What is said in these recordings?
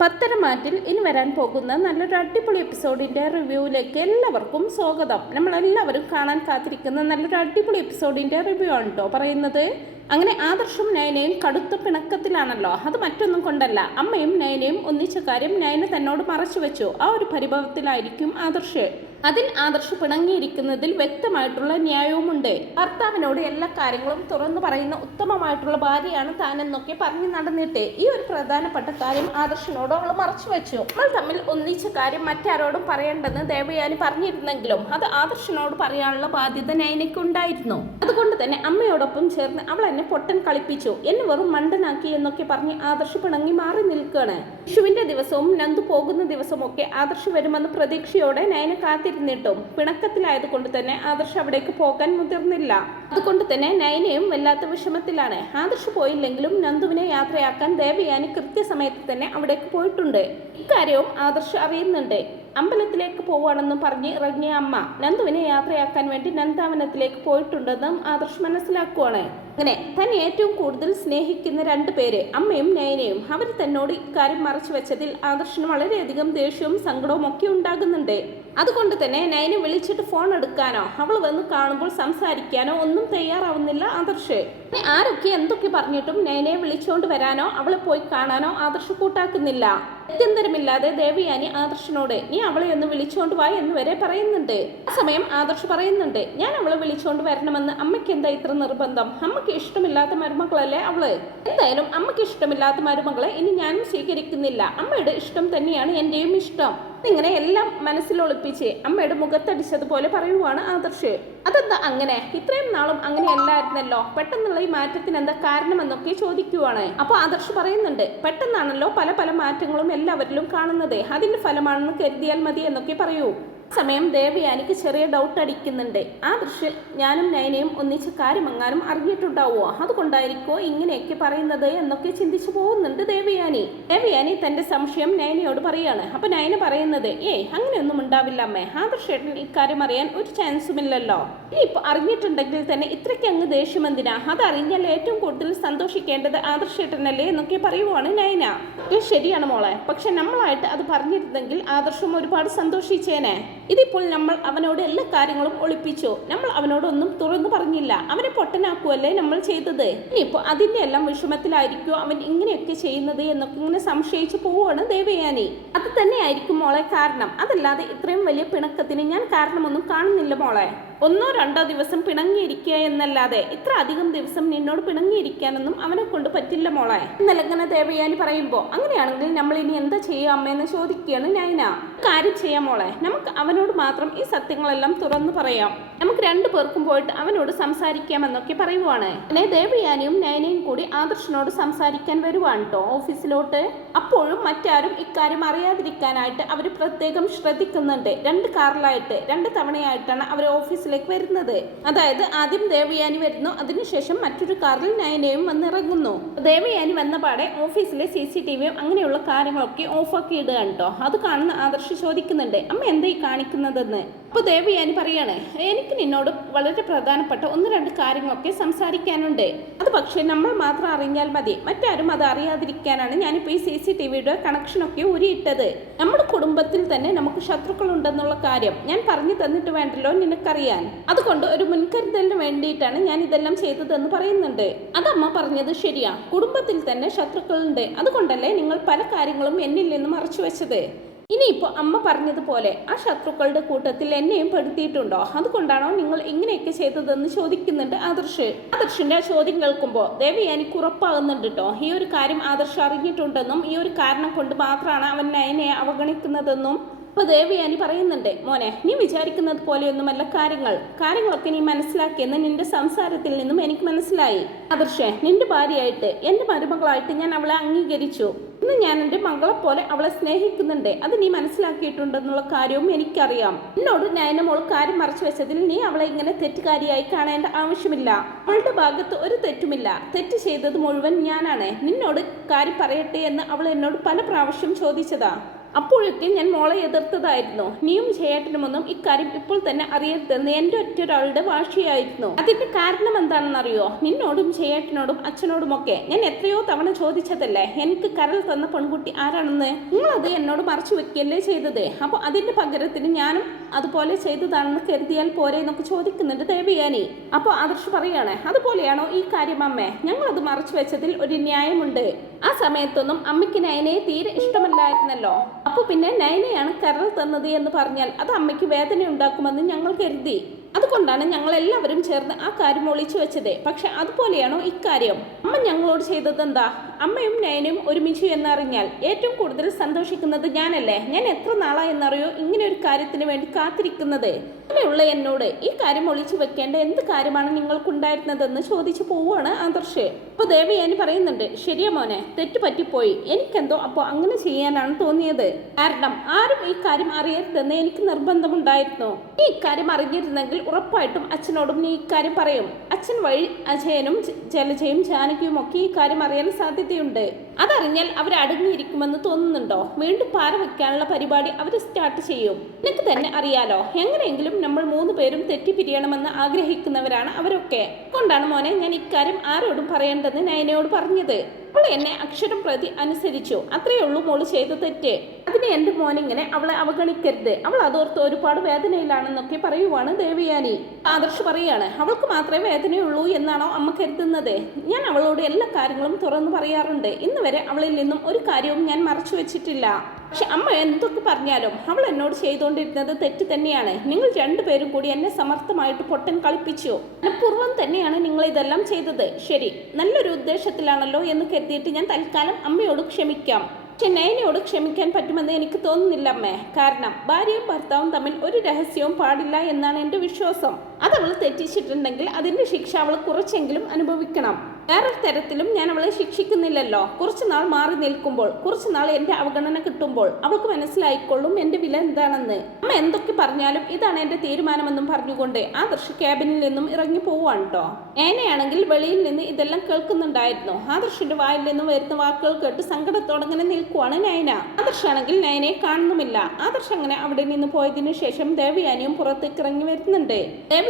പത്തരമാറ്റിൽ ഇനി വരാൻ പോകുന്ന നല്ലൊരു അടിപൊളി എപ്പിസോഡിന്റെ റിവ്യൂവിലേക്ക് എല്ലാവർക്കും സ്വാഗതം. നമ്മളെല്ലാവരും കാണാൻ കാത്തിരിക്കുന്ന നല്ലൊരു അടിപൊളി എപ്പിസോഡിന്റെ റിവ്യൂ ആണ് കേട്ടോ പറയുന്നത്. അങ്ങനെ ആദർശും നയനയും കടുത്ത പിണക്കത്തിലാണല്ലോ. അത് മറ്റൊന്നും കൊണ്ടല്ല. അമ്മയും നയനയും ഒന്നിച്ച കാര്യം നയന തന്നോട് മറച്ചു വെച്ചു. ആ ഒരു പരിഭവത്തിലായിരിക്കും ആദർശ്. അതിൽ ആദർശ് പിണങ്ങിയിരിക്കുന്നതിൽ വ്യക്തമായിട്ടുള്ള ന്യായവുമുണ്ട്. ഭർത്താവിനോട് എല്ലാ കാര്യങ്ങളും തുറന്നു പറയുന്ന ഉത്തമമായിട്ടുള്ള ഭാര്യയാണ് താനെന്നൊക്കെ പറഞ്ഞു നടന്നിട്ട് ഈ ഒരു പ്രധാനപ്പെട്ട കാര്യം ആദർശിനോട് അവൾ മറച്ചു വെച്ചു. നമ്മൾ തമ്മിൽ ഒന്നിച്ച കാര്യം മറ്റാരോടും പറയേണ്ടെന്ന് ദേവയാനി പറഞ്ഞിരുന്നെങ്കിലും അത് ആദർശിനോട് പറയാനുള്ള ബാധ്യത നയനയ്ക്കുണ്ടായിരുന്നു അതുകൊണ്ട് തന്നെ അമ്മയോടൊപ്പം ചേർന്ന് അവൾ എന്നെ പൊട്ടൻ കളിപ്പിച്ചു. എന്നെ വെറും മണ്ടനാക്കി എന്നൊക്കെ പറഞ്ഞ് ആദർശ് പിണങ്ങി മാറി നിൽക്കുകയാണ് വിഷുവിന്റെ ദിവസവും നന്ദു പോകുന്ന ദിവസവും ഒക്കെ ആദർശ് വരുമെന്ന് പ്രതീക്ഷയോടെ നയന കാത്തിരുന്നിട്ടും പിണക്കത്തിലായതുകൊണ്ട് തന്നെ ആദർശ് അവിടേക്ക് പോകാൻ മുതിർന്നില്ല. അതുകൊണ്ട് തന്നെ നയനയും വല്ലാത്ത വിഷമത്തിലാണ്. ആദർശ് പോയില്ലെങ്കിലും നന്ദുവിനെ യാത്രയാക്കാൻ ദേവയാനി കൃത്യസമയത്ത് തന്നെ അവിടേക്ക് പോയിട്ടുണ്ട്. ഇക്കാര്യവും ആദർശ് അറിയുന്നുണ്ട്. അമ്പലത്തിലേക്ക് പോവുകയാണെന്നും പറഞ്ഞ് ഇറങ്ങിയ അമ്മ നന്ദുവിനെ യാത്രയാക്കാൻ വേണ്ടി നന്ദാവനത്തിലേക്ക് പോയിട്ടുണ്ടെന്നും ആദർശ് മനസ്സിലാക്കുവാണ്. അങ്ങനെ തന്നെ ഏറ്റവും കൂടുതൽ സ്നേഹിക്കുന്ന രണ്ട് പേര് അമ്മയും നയനയും. അവർ തന്നോട് ഇക്കാര്യം മറച്ചു വെച്ചതിൽ ആദർശിന് വളരെയധികം ദേഷ്യവും സങ്കടവും ഒക്കെ ഉണ്ടാകുന്നുണ്ട്. അതുകൊണ്ട് തന്നെ നൈനെ വിളിച്ചിട്ട് ഫോൺ എടുക്കാനോ അവൾ വന്ന് കാണുമ്പോൾ സംസാരിക്കാനോ ഒന്നും തയ്യാറാവുന്നില്ല ആദർശ്. ആരൊക്കെ എന്തൊക്കെ പറഞ്ഞിട്ടും നൈനയെ വിളിച്ചുകൊണ്ട് വരാനോ അവളെ പോയി കാണാനോ ആദർശ് കൂട്ടാക്കുന്നില്ല. ഗത്യന്തരമില്ലാതെ ദേവയാനി ആദർശനോട് നീ അവളെ ഒന്ന് വിളിച്ചുകൊണ്ട് വാ എന്ന് വരെ പറയുന്നുണ്ട്. ആ സമയം ആദർശ് പറയുന്നുണ്ട് ഞാൻ അവളെ വിളിച്ചുകൊണ്ട് വരണമെന്ന് അമ്മയ്ക്ക് എന്താ ഇത്ര നിർബന്ധം? അമ്മയ്ക്ക് ഇഷ്ടമില്ലാത്ത മരുമകളല്ലേ അവൾ? എന്തായാലും അമ്മയ്ക്ക് ഇഷ്ടമില്ലാത്ത മരുമകളെ ഇനി ഞാനും സ്വീകരിക്കുന്നില്ല. അമ്മയുടെ ഇഷ്ടം തന്നെയാണ് എന്റെയും ഇഷ്ടം. ഇങ്ങനെ എല്ലാം മനസ്സിൽ ഒളിപ്പിച്ച് അമ്മയുടെ മുഖത്തടിച്ചതുപോലെ പറയുവാണ് ആദർശ്. അതെന്താ അങ്ങനെ? ഇത്രയും നാളും അങ്ങനെ അങ്ങനെയല്ലായിരുന്നല്ലോ പെട്ടെന്നുള്ള ഈ മാറ്റത്തിന് എന്താ കാരണമെന്നൊക്കെ ചോദിക്കുവാണ്. അപ്പോൾ ആദർശ് പറയുന്നുണ്ട് പെട്ടെന്നാണല്ലോ പല പല മാറ്റങ്ങളും എല്ലാവരിലും കാണുന്നത്. അതിന്റെ ഫലമാണെന്ന് കരുതിയാൽ മതി എന്നൊക്കെ പറയൂ. സമയം ദേവയാനിക്ക് ചെറിയ ഡൗട്ട് അടിക്കുന്നുണ്ട്. ആ ദൃശ്യം ഞാനും നയനയും ഒന്നിച്ച് കാര്യമെങ്ങാനും അറിഞ്ഞിട്ടുണ്ടാവോ അതുകൊണ്ടായിരിക്കോ ഇങ്ങനെയൊക്കെ പറയുന്നത് എന്നൊക്കെ ചിന്തിച്ചു പോകുന്നുണ്ട് ദേവയാനി ദേവയാനി തന്റെ സംശയം നയനയോട് പറയാണ്. അപ്പൊ നയന പറയുന്നത് ഏയ് അങ്ങനെയൊന്നും ഉണ്ടാവില്ല അമ്മേ. ആദർശേട്ടൻ ഇക്കാര്യം അറിയാൻ ഒരു ചാൻസുമില്ലല്ലോ ഇപ്പൊ അറിഞ്ഞിട്ടുണ്ടെങ്കിൽ തന്നെ ഇത്രയ്ക്ക് അങ്ങ് ദേഷ്യം എന്തിനാ? അത് അറിഞ്ഞാൽ ഏറ്റവും കൂടുതൽ സന്തോഷിക്കേണ്ടത് ആദർശേട്ടനല്ലേ എന്നൊക്കെ പറയുവാണ് നയന. ശരിയാണ് മോളെ. പക്ഷെ നമ്മളായിട്ട് അത് പറഞ്ഞിരുന്നെങ്കിൽ ആദർശം ഒരുപാട് സന്തോഷിച്ചേനെ. ഇതിപ്പോൾ നമ്മൾ അവനോട് എല്ലാ കാര്യങ്ങളും ഒളിപ്പിച്ചു. നമ്മൾ അവനോടൊന്നും തുറന്നു പറഞ്ഞില്ല. അവനെ പൊട്ടനാക്കുവല്ലേ നമ്മൾ ചെയ്തത്? ഇനിയിപ്പോൾ അതിന്റെ എല്ലാം വിഷമത്തിലായിരിക്കും അവൻ ഇങ്ങനെയൊക്കെ ചെയ്യുന്നത് എന്നൊക്കെ ഇങ്ങനെ സംശയിച്ചു പോവുകയാണ് ദേവയാനി. അത് തന്നെയായിരിക്കും മോളെ കാരണം. അതല്ലാതെ ഇത്രയും വലിയ പിണക്കത്തിന് ഞാൻ കാരണമൊന്നും കാണുന്നില്ല മോളെ. ഒന്നോ രണ്ടോ ദിവസം പിണങ്ങിയിരിക്കുക എന്നല്ലാതെ ഇത്ര അധികം ദിവസം നിന്നോട് പിണങ്ങിയിരിക്കാനൊന്നും അവനെ കൊണ്ട് പറ്റില്ല മോളെ. നിലങ്ങനെ ദേവയാനി പറയുമ്പോൾ അങ്ങനെയാണെങ്കിൽ നമ്മൾ ഇനി എന്താ ചെയ്യുക അമ്മയെന്ന് ചോദിക്കുകയാണ് നൈന കാര്യം ചെയ്യാം മോളെ. നമുക്ക് അവനോട് മാത്രം ഈ സത്യങ്ങളെല്ലാം തുറന്നു പറയാം. നമുക്ക് രണ്ടു പേർക്കും പോയിട്ട് അവനോട് സംസാരിക്കാമെന്നൊക്കെ പറയുവാണ്. പിന്നെ ദേവയാനിയും നയനയും കൂടി ആദർശനോട് സംസാരിക്കാൻ വരുവാണ് കേട്ടോ ഓഫീസിലോട്ട്. അപ്പോഴും മറ്റാരും ഇക്കാര്യം അറിയാതിരിക്കാനായിട്ട് അവർ പ്രത്യേകം ശ്രദ്ധിക്കുന്നുണ്ട്. രണ്ട് കാറിലായിട്ട് രണ്ട് തവണയായിട്ടാണ് അവർ ഓഫീസിലേക്ക് വരുന്നത്. അതായത് ആദ്യം ദേവയാനി വരുന്നു അതിനുശേഷം മറ്റൊരു കാറിൽ നയനയും വന്നിറങ്ങുന്നു. ദേവയാനി വന്ന പാടെ ഓഫീസിലെ സി സി ടി വിയും അങ്ങനെയുള്ള കാര്യങ്ങളൊക്കെ ഓഫാക്കി ഇടുകയാണ് കേട്ടോ അത് കാണുന്ന ആദർശ് ചോദിക്കുന്നുണ്ട് അമ്മ എന്തായി കാണിക്കുന്നതെന്ന്? അപ്പോൾ ദേവയാനി പറയാണ് എനിക്ക് നിന്നോട് വളരെ പ്രധാനപ്പെട്ട ഒന്ന് രണ്ട് കാര്യങ്ങളൊക്കെ സംസാരിക്കാനുണ്ട്. അത് പക്ഷേ നമ്മൾ മാത്രം അറിഞ്ഞാൽ മതി. മറ്റാരും അത് അറിയാതിരിക്കാനാണ് ഞാനിപ്പോൾ ഈ സി സി ടി വിയുടെ കണക്ഷനൊക്കെ ഉരിയിട്ടത് നമ്മുടെ കുടുംബത്തിൽ തന്നെ നമുക്ക് ശത്രുക്കളുണ്ടെന്നുള്ള കാര്യം ഞാൻ പറഞ്ഞു തന്നിട്ട് വേണ്ടല്ലോ നിനക്കറിയാൻ. അതുകൊണ്ട് ഒരു മുൻകരുതലിന് വേണ്ടിയിട്ടാണ് ഞാൻ ഇതെല്ലാം ചെയ്തതെന്ന് പറയുന്നുണ്ട്. അതമ്മ പറഞ്ഞത് ശരിയാ. കുടുംബത്തിൽ തന്നെ ശത്രുക്കളുണ്ട്. അതുകൊണ്ടല്ലേ നിങ്ങൾ പല കാര്യങ്ങളും എന്നിൽ നിന്ന് മറച്ചു വെച്ചത്. ഇനിയിപ്പോൾ അമ്മ പറഞ്ഞതുപോലെ ആ ശത്രുക്കളുടെ കൂട്ടത്തിൽ എന്നെയും പെടുത്തിയിട്ടുണ്ടോ? അതുകൊണ്ടാണോ നിങ്ങൾ ഇങ്ങനെയൊക്കെ ചെയ്തതെന്ന് ചോദിക്കുന്നുണ്ട് ആദർശ്. ആദർശിന്റെ ചോദ്യം കേൾക്കുമ്പോൾ ദേവി എനിക്ക് ഉറപ്പാകുന്നുണ്ട് കേട്ടോ ഈ ഒരു കാര്യം ആദർശ് അറിഞ്ഞിട്ടുണ്ടെന്നും ഈ ഒരു കാരണം കൊണ്ട് മാത്രമാണ് അവൻ നയനെ അവഗണിക്കുന്നതെന്നും. അപ്പോൾ ദേവയാനി പറയുന്നുണ്ട് മോനെ നീ വിചാരിക്കുന്നത് പോലെയൊന്നുമല്ല കാര്യങ്ങൾ. കാര്യങ്ങളൊക്കെ നീ മനസ്സിലാക്കിയെന്ന് നിന്റെ സംസാരത്തിൽ നിന്നും എനിക്ക് മനസ്സിലായി. ആദർശേ നിന്റെ ഭാര്യയായിട്ട് എന്റെ മരുമകളായിട്ട് ഞാൻ അവളെ അംഗീകരിച്ചു. ഇന്ന് ഞാൻ എന്റെ മകളെ പോലെ അവളെ സ്നേഹിക്കുന്നുണ്ട്. അത് നീ മനസ്സിലാക്കിയിട്ടുണ്ടെന്നുള്ള കാര്യവും എനിക്കറിയാം. എന്നോട് നയന മോൾ കാര്യം മറച്ചു വെച്ചതിൽ നീ അവളെ ഇങ്ങനെ തെറ്റുകാരിയായി കാണേണ്ട ആവശ്യമില്ല. അവളുടെ ഭാഗത്ത് ഒരു തെറ്റുമില്ല. തെറ്റ് ചെയ്തത് മുഴുവൻ ഞാനാണ്. നിന്നോട് കാര്യം പറയട്ടെ എന്ന് അവൾ എന്നോട് പല പ്രാവശ്യം ചോദിച്ചതാ. അപ്പോഴൊക്കെ ഞാൻ മോളെ എതിർത്തതായിരുന്നു. നീയും ചേട്ടനുമൊന്നും ഇക്കാര്യം ഇപ്പോൾ തന്നെ അറിയരുതെന്ന് എന്റെ ഒറ്റൊരാളുടെ വാശിയായിരുന്നു. അതിന്റെ കാരണം എന്താണെന്നറിയോ? നിന്നോടും ചേട്ടനോടും അച്ഛനോടുമൊക്കെ ഞാൻ എത്രയോ തവണ ചോദിച്ചതല്ലേ എനിക്ക് കരൾ തന്ന പെൺകുട്ടി ആരാണെന്ന്? നിങ്ങളത് എന്നോട് മറച്ചു വെക്കുകയല്ലേ ചെയ്തത്? അപ്പോൾ അതിന്റെ പകരത്തിന് ഞാനും അതുപോലെ ചെയ്തതാണെന്ന് കരുതിയാൽ പോരെ എന്നൊക്കെ ചോദിക്കുന്നുണ്ട് ദേവിയാനി. അപ്പോൾ ആദർശ് പറയാണ് അതുപോലെയാണോ ഈ കാര്യം അമ്മേ? ഞങ്ങളത് മറച്ചു വെച്ചതിൽ ഒരു ന്യായമുണ്ട്. ആ സമയത്തൊന്നും അമ്മയ്ക്ക് നയനയെ തീരെ ഇഷ്ടമല്ലായിരുന്നല്ലോ. അപ്പോൾ പിന്നെ നൈനയാണ് കരൾ തന്നത് എന്ന് പറഞ്ഞാൽ അത് അമ്മയ്ക്ക് വേദന ഉണ്ടാക്കുമെന്ന് ഞങ്ങൾ കരുതി. അതുകൊണ്ടാണ് ഞങ്ങൾ എല്ലാവരും ചേർന്ന് ആ കാര്യം ഒളിച്ചു വെച്ചത്. പക്ഷെ അതുപോലെയാണോ ഇക്കാര്യം? അമ്മ ഞങ്ങളോട് ചെയ്തത് എന്താ? അമ്മയും നയനും ഒരുമിച്ചു എന്നറിഞ്ഞാൽ ഏറ്റവും കൂടുതൽ സന്തോഷിക്കുന്നത് ഞാനല്ലേ? ഞാൻ എത്ര നാളായെന്നറിയോ ഇങ്ങനെ ഒരു കാര്യത്തിന് വേണ്ടി കാത്തിരിക്കുന്നത്? അങ്ങനെയുള്ള എന്നോട് ഈ കാര്യം ഒളിച്ചു വെക്കേണ്ട എന്ത് കാര്യമാണ് നിങ്ങൾക്കുണ്ടായിരുന്നതെന്ന് ചോദിച്ചു പോവുകയാണ് ആദർശ്. അപ്പോൾ ദേവയാനി പറയുന്നുണ്ട് ശരിയാ മോനെ തെറ്റ് പറ്റിപ്പോയി. എനിക്കെന്തോ അപ്പോൾ അങ്ങനെ ചെയ്യാനാണ് തോന്നിയത്. കാരണം ആരും ഈ കാര്യം അറിയരുതെന്ന് എനിക്ക് നിർബന്ധമുണ്ടായിരുന്നു. ഈ ഇക്കാര്യം അറിഞ്ഞിരുന്നെങ്കിൽ ഉറപ്പായിട്ടും അച്ഛനോടും നീ ഇക്കാര്യം പറയും. അച്ഛൻ വഴി അജയനും ജലജയും ജാനകിയും ഒക്കെ ഈ കാര്യം അറിയാൻ സാധ്യതയുണ്ട്. അതറിഞ്ഞാൽ അവർ അടങ്ങിയിരിക്കുമെന്ന് തോന്നുന്നുണ്ടോ? വീണ്ടും പാര വെക്കാനുള്ള പരിപാടി അവർ സ്റ്റാർട്ട് ചെയ്യും. നിനക്ക് തന്നെ അറിയാലോ എങ്ങനെയെങ്കിലും നമ്മൾ മൂന്ന് പേരും തെറ്റിപ്പിരിയണമെന്ന് ആഗ്രഹിക്കുന്നവരാണ് അവരൊക്കെ. കൊണ്ടാണ് മോനെ ഞാൻ ഇക്കാര്യം ആരോടും പറയേണ്ടെന്ന് നയനയോട് പറഞ്ഞത്. അവൾ എന്നെ അക്ഷരം പ്രതി അനുസരിച്ചു. അത്രയേ ഉള്ളൂ മോൾ ചെയ്ത തെറ്റ്. അതിനെ എന്റെ മോനിങ്ങനെ അവളെ അവഗണിക്കരുത്. അവൾ അതോർത്ത് ഒരുപാട് വേദനയിലാണെന്നൊക്കെ പറയുവാണ് ദേവിയാനി. ആദർശ് പറയാണ് അവൾക്ക് മാത്രമേ വേദനയുള്ളൂ എന്നാണോ അമ്മ കരുതുന്നത്? ഞാൻ അവളോട് എല്ലാ കാര്യങ്ങളും തുറന്നു പറയാറുണ്ട്. ഇന്ന് അവളിൽ നിന്നും ഒരു കാര്യവും ഞാൻ മറച്ചു വെച്ചിട്ടില്ല. പക്ഷെ അമ്മ എന്തൊക്കെ പറഞ്ഞാലും അവൾ എന്നോട് ചെയ്തുകൊണ്ടിരുന്നത് തെറ്റ് തന്നെയാണ്. നിങ്ങൾ രണ്ടുപേരും കൂടി എന്നെ സമർത്ഥമായിട്ട് പൊട്ടൻ കളിപ്പിച്ചു. മനഃപൂർവം തന്നെയാണ് നിങ്ങൾ ഇതെല്ലാം ചെയ്തത്. ശരി നല്ലൊരു ഉദ്ദേശത്തിലാണല്ലോ എന്ന് കരുതിയിട്ട് ഞാൻ തൽക്കാലം അമ്മയോട് ക്ഷമിക്കാം. പക്ഷെ നയനയോട് ക്ഷമിക്കാൻ പറ്റുമെന്ന് എനിക്ക് തോന്നുന്നില്ല അമ്മേ. കാരണം ഭാര്യയും ഭർത്താവും തമ്മിൽ ഒരു രഹസ്യവും പാടില്ല എന്നാണ് എന്റെ വിശ്വാസം. അത് അവൾ തെറ്റിച്ചിട്ടുണ്ടെങ്കിൽ അതിന്റെ ശിക്ഷ അവൾ കുറച്ചെങ്കിലും അനുഭവിക്കണം. വേറൊരു തരത്തിലും ഞാൻ അവളെ ശിക്ഷിക്കുന്നില്ലല്ലോ. കുറച്ച് നാൾ മാറി നിൽക്കുമ്പോൾ കുറച്ച് നാൾ എന്റെ അവഗണന കിട്ടുമ്പോൾ അവൾക്ക് മനസ്സിലായിക്കൊള്ളും എന്റെ വില എന്താണെന്ന്. അമ്മ എന്തൊക്കെ പറഞ്ഞാലും ഇതാണ് എന്റെ തീരുമാനമെന്നും പറഞ്ഞുകൊണ്ട് ആ ദൃശ്യ ക്യാബിനിൽ നിന്നും ഇറങ്ങി പോവാണ് കേട്ടോ ഏനയാണെങ്കിൽ വെളിയിൽ നിന്ന് ഇതെല്ലാം കേൾക്കുന്നുണ്ടായിരുന്നു. ആദർശിന്റെ വായിൽ നിന്നും വരുന്ന വാക്കുകൾ കേട്ട് സങ്കടത്തോടെ ഇങ്ങനെ നിൽക്കുവാണ് നയന. ആദർശാണെങ്കിൽ നയനയെ കാണുന്നുമില്ല. ആദർശ് അങ്ങനെ അവിടെ നിന്ന് പോയതിനു ശേഷം ദേവയാനിയും പുറത്തേക്ക് ഇറങ്ങി വരുന്നുണ്ട്.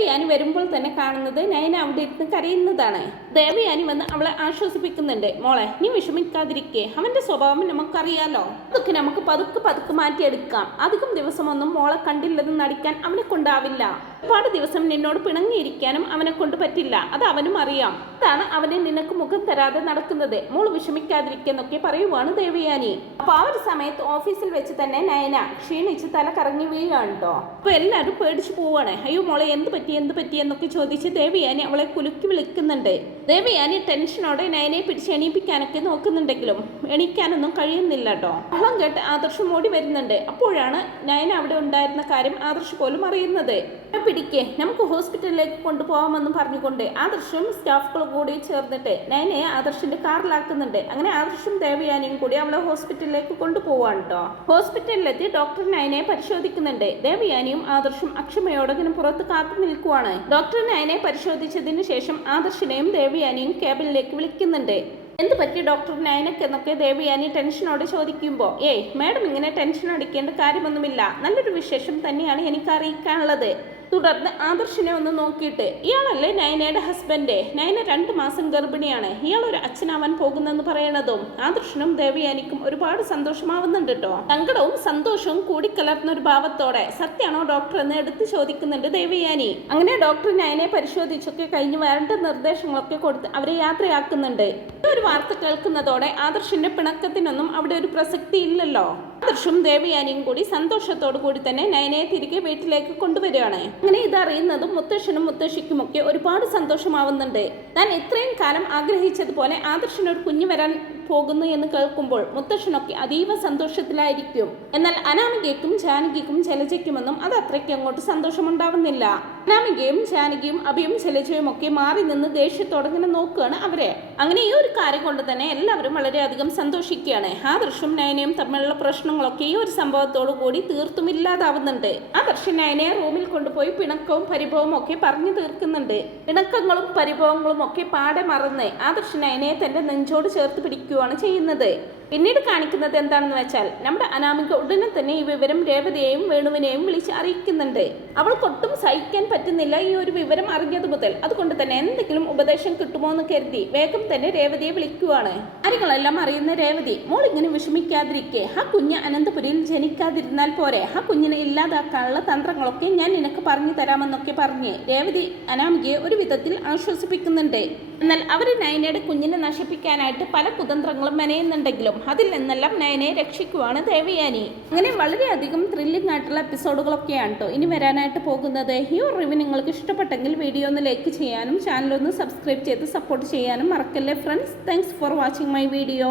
ദേവയാനി വരുമ്പോൾ തന്നെ കാണുന്നത് നയന അവിടെ ഇരുന്ന് കരയുന്നതാണ്. ദേവയാനി വന്ന് അവളെ ആശ്വസിപ്പിക്കുന്നുണ്ട്. മോളെ നീ വിഷമിക്കാതിരിക്കേ. അവന്റെ സ്വഭാവം നമുക്കറിയാലോ. അതൊക്കെ നമുക്ക് പതുക്കെ പതുക്കെ മാറ്റിയെടുക്കാം. അധികം ദിവസമൊന്നും മോളെ കണ്ടില്ലെന്ന് നടിക്കാൻ അവനെ കൊണ്ടാവില്ല. ഒരുപാട് ദിവസം നിന്നോട് പിണങ്ങിയിരിക്കാനും അവനെ കൊണ്ട് പറ്റില്ല. അത് അവനും അറിയാം. അതാണ് അവനെ നിനക്ക് മുഖം തരാതെ നടക്കുന്നത്. മോൾ വിഷമിക്കാതിരിക്കെന്നൊക്കെ പറയുവാണ് ദേവയാനി. അപ്പൊ ആ ഒരു സമയത്ത് ഓഫീസിൽ വെച്ച് തന്നെ നയന ക്ഷീണിച്ച് തല കറങ്ങി വീഴാണ് കേട്ടോ അപ്പൊ എല്ലാവരും പേടിച്ചു പോവാണ്. അയ്യോ മോളെ എന്ത് പറ്റി? എന്ത് പറ്റി എന്നൊക്കെ ചോദിച്ച് ദേവിയാനി അവളെ കുലുക്കി വിളിക്കുന്നുണ്ട്. ദേവിയാനി ടെൻഷനോടെ നയനെ പിടിച്ച് എണീപ്പിക്കാനൊക്കെ നോക്കുന്നുണ്ടെങ്കിലും എണീക്കാനൊന്നും കഴിയുന്നില്ല കേട്ടോ. ബഹളം കേട്ട് ആദർശം ഓടി വരുന്നുണ്ട്. അപ്പോഴാണ് നയന അവിടെ ഉണ്ടായിരുന്ന കാര്യം ആദർശ് പോലും അറിയുന്നത്. "എന്നെ പിടിക്കേ. നമുക്ക് ഹോസ്പിറ്റലിലേക്ക് കൊണ്ടുപോകാമെന്ന് പറഞ്ഞുകൊണ്ട് ആദർശും സ്റ്റാഫുകളും കൂടി ചേർന്നിട്ട് നയനെ ആദർശിന്റെ കാറിലാക്കുന്നുണ്ട്. അങ്ങനെ ആദർശും ദേവയാനിയും കൂടി അവളെ ഹോസ്പിറ്റലിലേക്ക് കൊണ്ടുപോവാണ് കേട്ടോ. ഹോസ്പിറ്റലിലെത്തി ഡോക്ടർ നയനെ പരിശോധിക്കുന്നുണ്ട്. ദേവയാനിയും ആദർശും അക്ഷമയോടെ ഇങ്ങനെ പുറത്ത് കാത്തു നിൽക്കുവാണ്. ഡോക്ടർ നയനെ പരിശോധിച്ചതിന് ശേഷം ആദർശിനെയും ദേവയാനിയും ക്യാബിനിലേക്ക് വിളിക്കുന്നുണ്ട്. എന്ത് പറ്റി ഡോക്ടർ നയനക്ക് എന്നൊക്കെ ദേവയാനി ടെൻഷനോട് ചോദിക്കുമ്പോൾ ഏയ് മാഡം ഇങ്ങനെ ടെൻഷൻ അടിക്കേണ്ട കാര്യമൊന്നുമില്ല. നല്ലൊരു വിശേഷം തന്നെയാണ് എനിക്ക് അറിയിക്കാനുള്ളത് തുടർന്ന് ആദർശിനെ ഒന്ന് നോക്കിയിട്ട് ഇയാളല്ലേ നയനയുടെ ഹസ്ബൻഡ് നയന രണ്ട് മാസം ഗർഭിണിയാണ്. ഇയാൾ ഒരു അച്ഛനാവാൻ പോകുന്നെന്ന് പറയണതും ആദർശനും ദേവയാനിക്കും ഒരുപാട് സന്തോഷമാവുന്നുണ്ട് കേട്ടോ സങ്കടവും സന്തോഷവും കൂടിക്കലർന്ന ഒരു ഭാവത്തോടെ സത്യാണോ ഡോക്ടർ എന്ന് എടുത്ത് ചോദിക്കുന്നുണ്ട് ദേവയാനി. അങ്ങനെ ഡോക്ടർ നയനെ പരിശോധിച്ചൊക്കെ കഴിഞ്ഞ് വേണ്ട നിർദ്ദേശങ്ങളൊക്കെ കൊടുത്ത് അവരെ യാത്രയാക്കുന്നുണ്ട്. ഒരു വാർത്ത കേൾക്കുന്നതോടെ ആദർശിന്റെ പിണക്കത്തിനൊന്നും അവിടെ ഒരു പ്രസക്തി ഇല്ലല്ലോ. ആദർശും ദേവയാനിയും കൂടി സന്തോഷത്തോടു കൂടി തന്നെ നയനയെ തിരികെ വീട്ടിലേക്ക് കൊണ്ടുവരികയാണ്. അങ്ങനെ ഇതറിയുന്നതും മുത്തശ്ശനും മുത്തശ്ശിക്കുമൊക്കെ ഒരുപാട് സന്തോഷമാവുന്നുണ്ട്. താൻ ഇത്രയും കാലം ആഗ്രഹിച്ചതുപോലെ ആദർശനൊരു കുഞ്ഞു വരാൻ പോകുന്നു എന്ന് കേൾക്കുമ്പോൾ മുത്തശ്ശനൊക്കെ അതീവ സന്തോഷത്തിലായിരിക്കും. എന്നാൽ അനാമികയ്ക്കും ജാനകിക്കും ജലജയ്ക്കുമൊന്നും അത് അത്രയ്ക്ക് അങ്ങോട്ട് സന്തോഷമുണ്ടാവുന്നില്ല. അനാമികയും ജാനകിയും അഭിയും ശലജയും ഒക്കെ മാറി നിന്ന് ദേഷ്യത്തോടെ ഇങ്ങനെ നോക്കുകയാണ് അവരെ. അങ്ങനെ ഈ ഒരു കാര്യം കൊണ്ട് തന്നെ എല്ലാവരും വളരെയധികം സന്തോഷിക്കുകയാണ്. ആദർശും നയനയും തമ്മിലുള്ള പ്രശ്നങ്ങളൊക്കെ ഈ ഒരു സംഭവത്തോടു കൂടി തീർത്തും ഇല്ലാതാവുന്നുണ്ട്. ആദർശ് നയനയെ റൂമിൽ കൊണ്ടുപോയി പിണക്കവും പരിഭവവും ഒക്കെ പറഞ്ഞു തീർക്കുന്നുണ്ട്. പിണക്കങ്ങളും പരിഭവങ്ങളും ഒക്കെ പാടെ മറന്ന് ആദർശ് നയനയെ തന്റെ നെഞ്ചോട് ചേർത്ത് പിടിക്കുകയാണ് ചെയ്യുന്നത്. പിന്നീട് കാണിക്കുന്നത് എന്താണെന്ന് വെച്ചാൽ നമ്മുടെ അനാമിക ഉടനെ തന്നെ ഈ വിവരം രേവതിയെയും വേണുവിനെയും വിളിച്ച് അറിയിക്കുന്നുണ്ട്. അവൾക്കൊട്ടും സഹിക്കാൻ പറ്റുന്നില്ല. ഈ ഒരു വിവരം അറിഞ്ഞത് മുതൽ അതുകൊണ്ട് തന്നെ എന്തെങ്കിലും ഉപദേശം കിട്ടുമോ എന്ന് കരുതി വേഗം തന്നെ രേവതിയെ വിളിക്കുവാണ്. കാര്യങ്ങളെല്ലാം അറിയുന്ന രേവതി മോൾ ഇങ്ങനെ വിഷമിക്കാതിരിക്കെ. ആ കുഞ്ഞ് അനന്തപുരിയിൽ ജനിക്കാതിരുന്നാൽ പോരെ. ആ കുഞ്ഞിനെ ഇല്ലാതാക്കാനുള്ള തന്ത്രങ്ങളൊക്കെ ഞാൻ നിനക്ക് പറഞ്ഞു തരാമെന്നൊക്കെ പറഞ്ഞ് രേവതി അനാമികയെ ഒരു വിധത്തിൽ ആശ്വസിപ്പിക്കുന്നുണ്ട്. എന്നാൽ അവർ നയനയുടെ കുഞ്ഞിനെ നശിപ്പിക്കാനായിട്ട് പല കുതന്ത്രങ്ങളും മെനയുന്നുണ്ടെങ്കിലും അതിൽ നിന്നെല്ലാം നയനയെ രക്ഷിക്കുവാണ് ദേവയാനി. അങ്ങനെ വളരെയധികം ത്രില്ലിംഗ് ആയിട്ടുള്ള എപ്പിസോഡുകളൊക്കെയാണ് കേട്ടോ ഇനി വരാനായിട്ട് പോകുന്നത്. ഈ റിവ്യൂ നിങ്ങൾക്ക് ഇഷ്ടപ്പെട്ടെങ്കിൽ വീഡിയോ ഒന്ന് ലൈക്ക് ചെയ്യാനും ചാനൽ ഒന്ന് സബ്സ്ക്രൈബ് ചെയ്ത് സപ്പോർട്ട് ചെയ്യാനും മറക്കല്ലേ friends thanks for watching my video